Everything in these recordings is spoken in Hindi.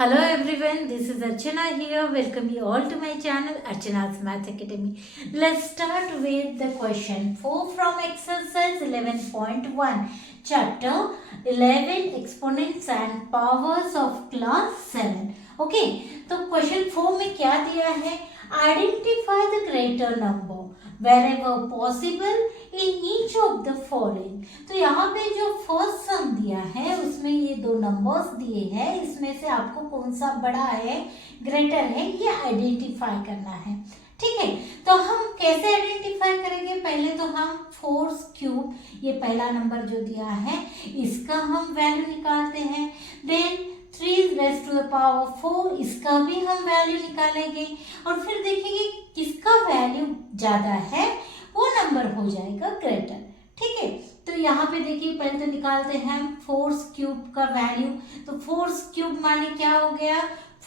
Hello everyone, this is Archana here. Welcome you all to my channel Archana's Math Academy. Let's start with the question 4 from exercise 11.1 chapter 11 exponents and powers of class 7. Okay, तो क्वेश्चन 4 में क्या दिया है? Identify the greater number wherever possible in each of the following. तो यहाँ पे जो फर्स्ट सम दिया है उसमें ये दो नंबर्स दिए हैं, इसमें से आपको कौन सा बड़ा है, ग्रेटर है, ये आइडेंटिफाई करना है. ठीक है, तो हम कैसे आइडेंटिफाई करेंगे? पहले तो हम 4 क्यूब, ये पहला नंबर जो दिया है इसका हम वैल्यू निकालते हैं. Then 3 raise to the power 4, इसका भी हम वैल्यू निकालेंगे और फिर देखेंगे किसका वैल्यू ज्यादा है, वो नंबर हो जाएगा ग्रेटर. ठीक है, तो यहाँ पे देखिए पहले तो निकालते हैं हम 4 क्यूब का वैल्यू. तो 4 क्यूब माने क्या हो गया?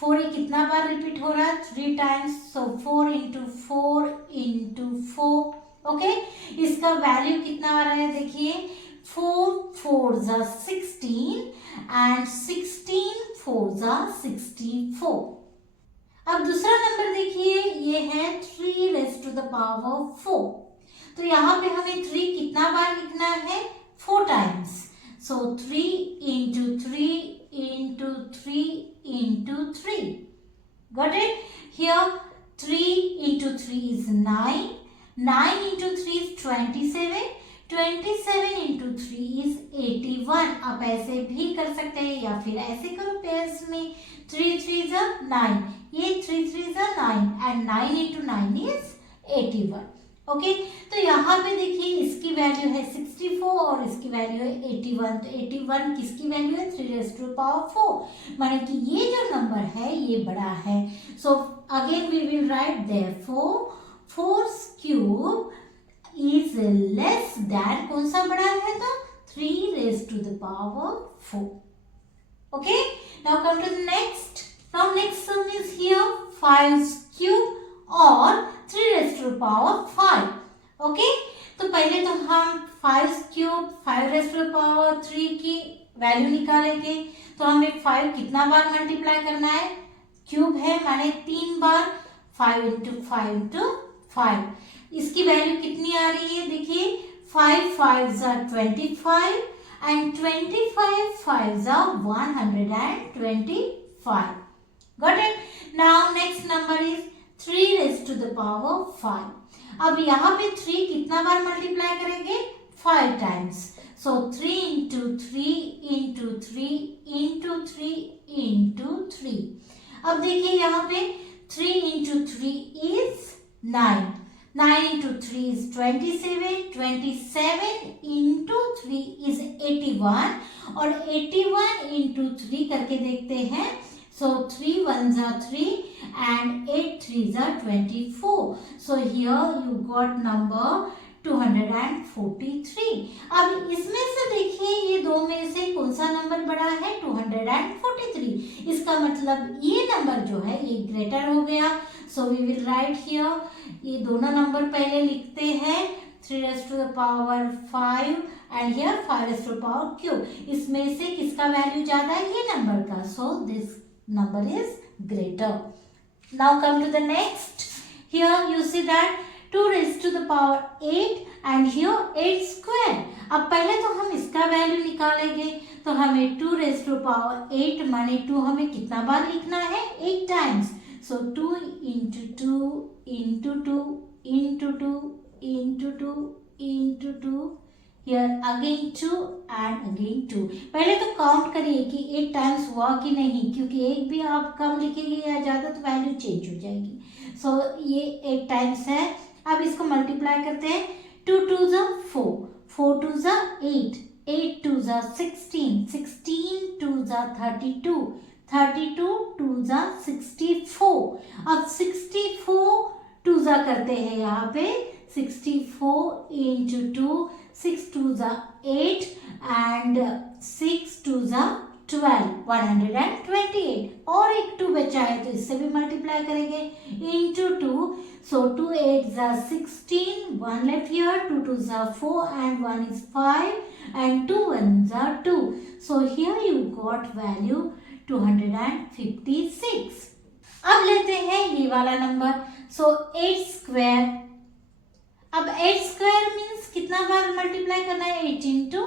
4 ये कितना बार रिपीट हो रहा है? 3 टाइम्स. सो 4 इंटू 4 इंटू 4. ओके, इसका वैल्यू कितना आ रहा है? देखिए 4 4 जा 16 एंड 16 4 जा 64. अब दूसरा नंबर देखिए, ये है 3 रेज़ टू द पावर 4. तो यहाँ पे हमें 3 कितना बार लिखना है? 4 times. So 3 into 3 into 3 into 3. Got it? Here 3 into 3 is 9. 9 into 3 is 27. 27 into 3 is 81. आप ऐसे भी कर सकते हैं या फिर ऐसे करो पेयर्स में. 3 3 जा 9, ये 3 3 जा 9 एंड 9 इंटू 9 इज 81. ओके, तो यहाँ पे देखिए इसकी वैल्यू है 64 और इसकी वैल्यू है 81. तो 81 किसकी वैल्यू है? 3 रेज़ टू द पावर 4, माने कि ये जो नंबर है ये बड़ा है. So again we will write therefore 4 cube is less than, कौन सा बड़ा है? तो 3 raise to the power 4. Okay, now come to the next. Now next sum is here 5 cube और 3 raise to the power 5. Okay, तो पहले तो हम 5 cube 5 raise to the power 3 की वैल्यू निकालेंगे. तो हमें 5 कितना बार मल्टीप्लाई करना है? क्यूब है माने 3 बार. 5 इंटू 5 इंटू 5. इसकी वैल्यू कितनी आ रही है? देखिए 5 5 जा 25 एंड 25 5 जा 125. Got it? Now next number is 3 raise to the power 5. अब यहाँ पे 3 कितना बार मल्टीप्लाई करेंगे? 5 टाइम्स. सो 3 इंटू 3 इंटू 3 इंटू 3 इंटू 3. अब देखिए यहाँ पे 3 into 3 is 9. 9 into 3 is 27. 27 into 3 is 81 और 81 इंटू 3 करके देखते हैं. So 3 1s are 3 and 8 3s are 24. So here you got number 243. अब इसमें से देखिए ये दो में से कौन सा नंबर बड़ा है? 243. इसका मतलब ये नंबर जो है ये ग्रेटर हो गया. So we will write here, ये दोनों नंबर पहले लिखते हैं. 3 raise to the power 5 and here 5 raise to the power cube. इसमें से किसका वैल्यू ज्यादा है? ये नंबर का. So this number is greater. Now come to the next. Here you see that 2 raised to the power 8 and here 8 square. अब पहले तो हम इसका वैल्यू निकालेंगे. तो हमें 2 raised to the power 8 माने 2 हमें कितना बार लिखना है? 8 times. So 2 into 2 into 2 into 2 into 2 into 2. Here again 2 and again 2. पहले तो काउंट करिए कि 8 टाइम्स हुआ कि नहीं, क्योंकि एक भी आप कम लिखेंगे या ज़्यादा तो वैल्यू चेंज हो जाएगी. सो ये 8 टाइम्स है. अब इसको मल्टीप्लाई करते हैं. 2 2 जा 4, 4 2 जा 8, 8 2 जा 16, 16 2 जा 32, 32 2 जा 64. अब 64 2 जा करते हैं यहाँ पे. 64 इंटू 2, 6 2 जा 8 and 6 2 जा 12, 128. और एक 2 बचा है तो इससे भी मल्टीप्लाई करेंगे. इंटू 2, सो 2 8 जा 16, 1 लेफ्ट हियर, 2 2 जा 4 and 1 is 5 and 2 1 जा 2. So here you got value 256। अब लेते हैं ये वाला नंबर, सो 8 स्क्वायर। अब 8 स्क्वायर मीन्स कितना बार मल्टीप्लाई करना है, 8 इंटू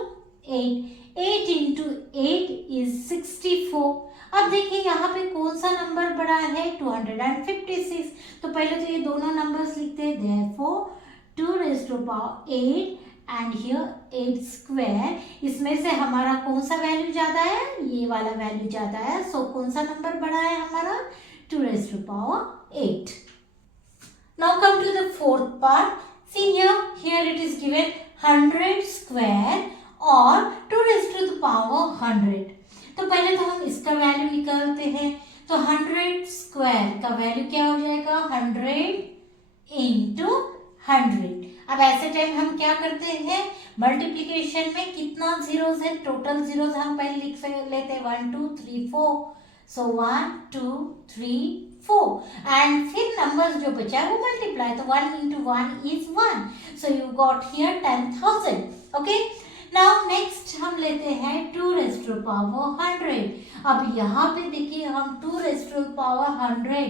8, 8 इंटू 8 इज 64। अब देखिए यहाँ पे कौन सा नंबर बड़ा है, 256। तो पहले तो ये दोनों नंबर्स लिखते हैं, therefore 2 raised to power 8 and here 8 square. इसमें से हमारा कौन सा वैल्यू ज्यादा है, ये वाला वैल्यू ज्यादा है, सो कौन सा नंबर बड़ा है हमारा, 2 raised to power 8। Now come to the fourth part. See here it is given 100 square or 2 raised to the power 100। तो पहले तो हम इसका वैल्यू निकालते हैं, तो 100 स्क्वायर का वैल्यू क्या हो जाएगा, 100 इंटू 100। अब ऐसे टाइम हम क्या करते हैं, मल्टीप्लीकेशन में कितना जीरोस है, टोटल जीरोस हम पहले लिख लेते हैं, 1 2 3 4। सो 1 2 3 4 एंड फिर नंबर्स जो बचा है वो मल्टीप्लाई, तो 1 into 1 is 1, so you got here 10,000। Okay, now next हम लेते हैं 2 raised to power 100। अब यहाँ पे देखिए हम 2 raised to power 100,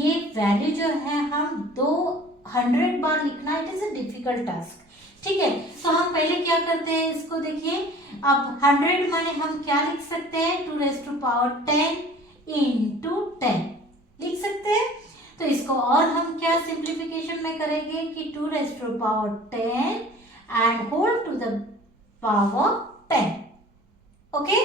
ये वैल्यू जो है हम 200 बार लिखना, it is a difficult task. ठीक है, तो हम पहले क्या करते हैं, इसको देखिए, अब 100 माने हम क्या लिख सकते हैं, 2 raised to power 10 इंटू 10 लिख सकते हैं। तो इसको और हम क्या सिंप्लीफिकेशन में करेंगे कि 2 raised to power 10 and whole to the power 10। Okay,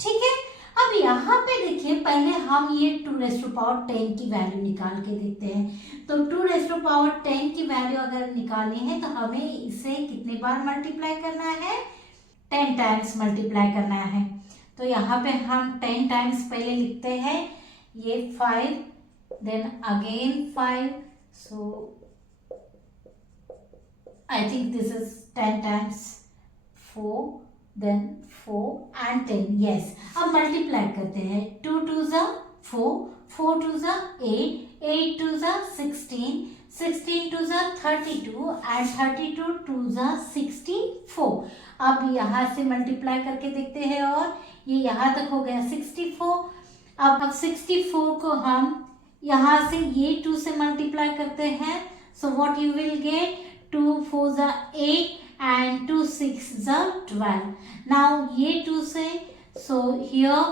ठीक है। अब यहाँ पे देखिए पहले हम ये 2 raised to power 10 की वैल्यू निकाल के देखते हैं। तो 2 raised to power 10 की वैल्यू अगर निकालनी है तो हमें इसे कितने बार मल्टीप्लाई करना है, 10 टाइम्स मल्टीप्लाई करना है। तो यहाँ पे हम 10 टाइम्स पहले लिखते हैं, ये 5 then again 5, so I think this is 10 times 4 then 4 and 10। Yes, अब मल्टीप्लाई करते हैं, 2 2 ज़ा 4, 4 2 ज़ा 8, 8 2 ज़ा 16, 16 2 ज़ा 32 एंड 32 2 ज़ा 64। अब यहाँ से मल्टीप्लाई करके देखते हैं और ये यहाँ तक हो गया 64। अब 64 को हम यहाँ से ये 2 से मल्टीप्लाई करते हैं, so what you will get, 2 4 ज़ा 8 and 2 6 ज़ा 12। नाउ ये 2 से, so here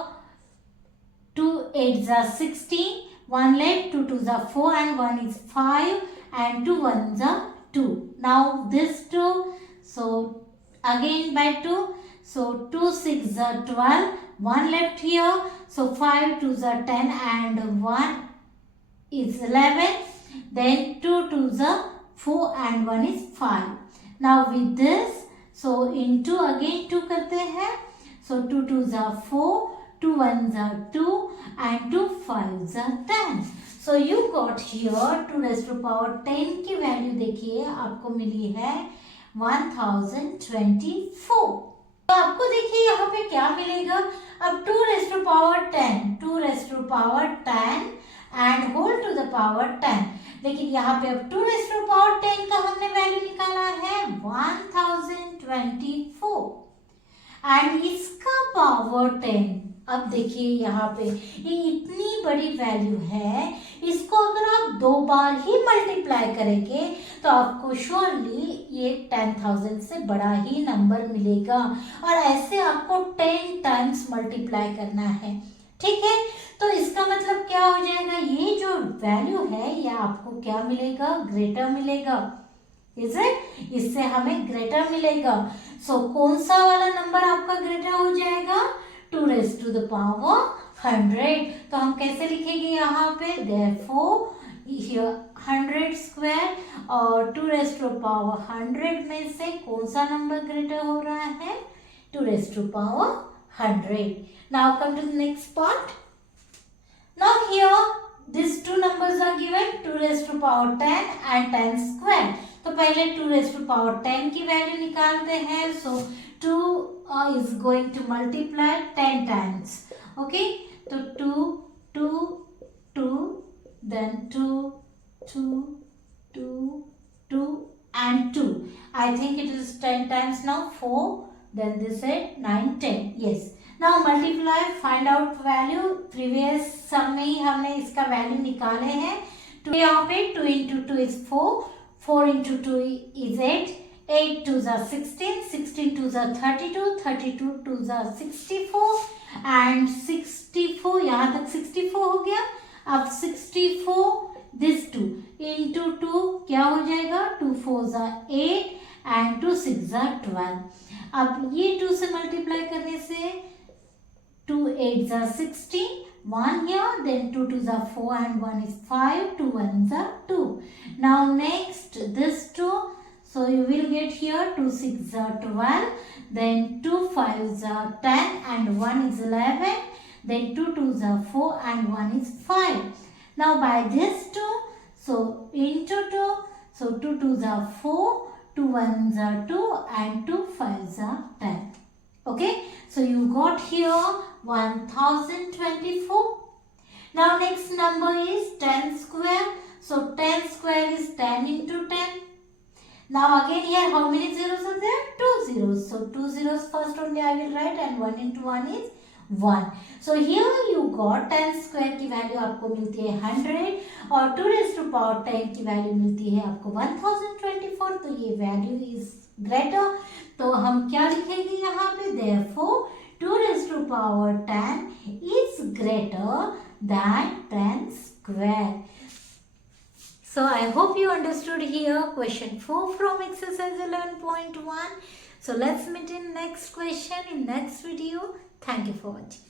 2 8 ज़ा 16, 1 left, 2 2 ज़ा 4 and 1 is 5 and 2 1 ज़ा 2। Now this 2, so again by 2, so 2 6 ज़ा 12, 1 left here, so 5 2 ज़ा 10 and 1 is 11, then 2 2 ज़ा 4 and 1 is 5। Now with this, so into again 2 करते हैं, so 2 2 ज़ा 4, 2 1 ज़ा 2 and 2 5 ज़ा 10। So you got here 2 raised to power 10 की वैल्यू देखिए आपको मिली है 1024। तो आपको देखिए यहाँ पे क्या मिलेगा, अब 2 raised to power 10, 2 raised to power 10 and whole to the power 10, लेकिन यहाँ पे अब 2 raised to power 10 का हमने वैल्यू निकाला है 1024 एंड इसका पावर 10। अब देखिए यहाँ पे ये इतनी बड़ी वैल्यू है, इसको अगर आप 2 बार ही मल्टीप्लाई करेंगे तो आपको श्योरली ये 10,000 से बड़ा ही नंबर मिलेगा, और ऐसे आपको 10 टाइम्स मल्टीप्लाई करना है। ठीक है, तो इसका मतलब क्या हो जाएगा, ये जो वैल्यू है ये आपको क्या मिलेगा, ग्रेटर मिलेगा। इज इट, इससे हमें ग्रेटर मिलेगा। सो कौन सा वाला नंबर आपका ग्रेटर हो जाएगा, 2 raised to the power 100। तो हम कैसे लिखेंगे यहाँ पे, therefore here 100 स्क्वायर और 2 raised to power 100 में से कौन सा नंबर ग्रेटर हो रहा है, 2 raised to power 100। Now come to the next part. Now here these two numbers are given, 2 raised to power 10 and 10 square। तो पहले 2 raised to power 10 की वैल्यू निकालते हैं, so 2 is going to multiply 10 times। okay, तो 2 2 2 then 2 2 2 2 and 2, I think it is 10 times now, 4 then this is 9 10। yes, now multiply, find out value, previous sum में ही हमने इसका वैल्यू निकाले हैं। तो यहाँ पे 2 into 2 is 4, 4 into 2 is 8, 8 2 are 16, 16 2 are 32, 32 2 are 64 and 64, यहाँ तक 64 हो गया। अब 64 this 2 into 2 क्या हो जाएगा, 2 4s are 8 and 2 6s are 12। अब ये 2 से मल्टीप्लाई करने से 2 8s are 16, 1 here, then 2 2s are 4 and 1 is 5, 2 1s are 2. Now next this 2, so you will get here 2 6s are 12, then 2 5s are 10 and 1 is 11, then 2 2s are 4 and 1 is 5. Now by this 2, so into 2, so 2 2s are 4, 2 1s are 2 and 2 5s are 10. Okay, so you got here 1024. Now next number is 10 square. So 10 square is 10 into 10. Now again here how many zeros are there? 2 zeros. So 2 zeros first only I will write and 1 into 1 is 1. So here you got 10 square की वैल्यू आपको मिलती है 100 और 2 raised to power 10 की वैल्यू मिलती है आपको 1024। तो ये वैल्यू इज ग्रेटर, तो हम क्या लिखेंगे यहाँ पे, therefore 2 raised to power 10 is greater than 10 square. So I hope you understood here question 4 from exercise 11.1. So let's meet in next question in next video. Thank you for watching.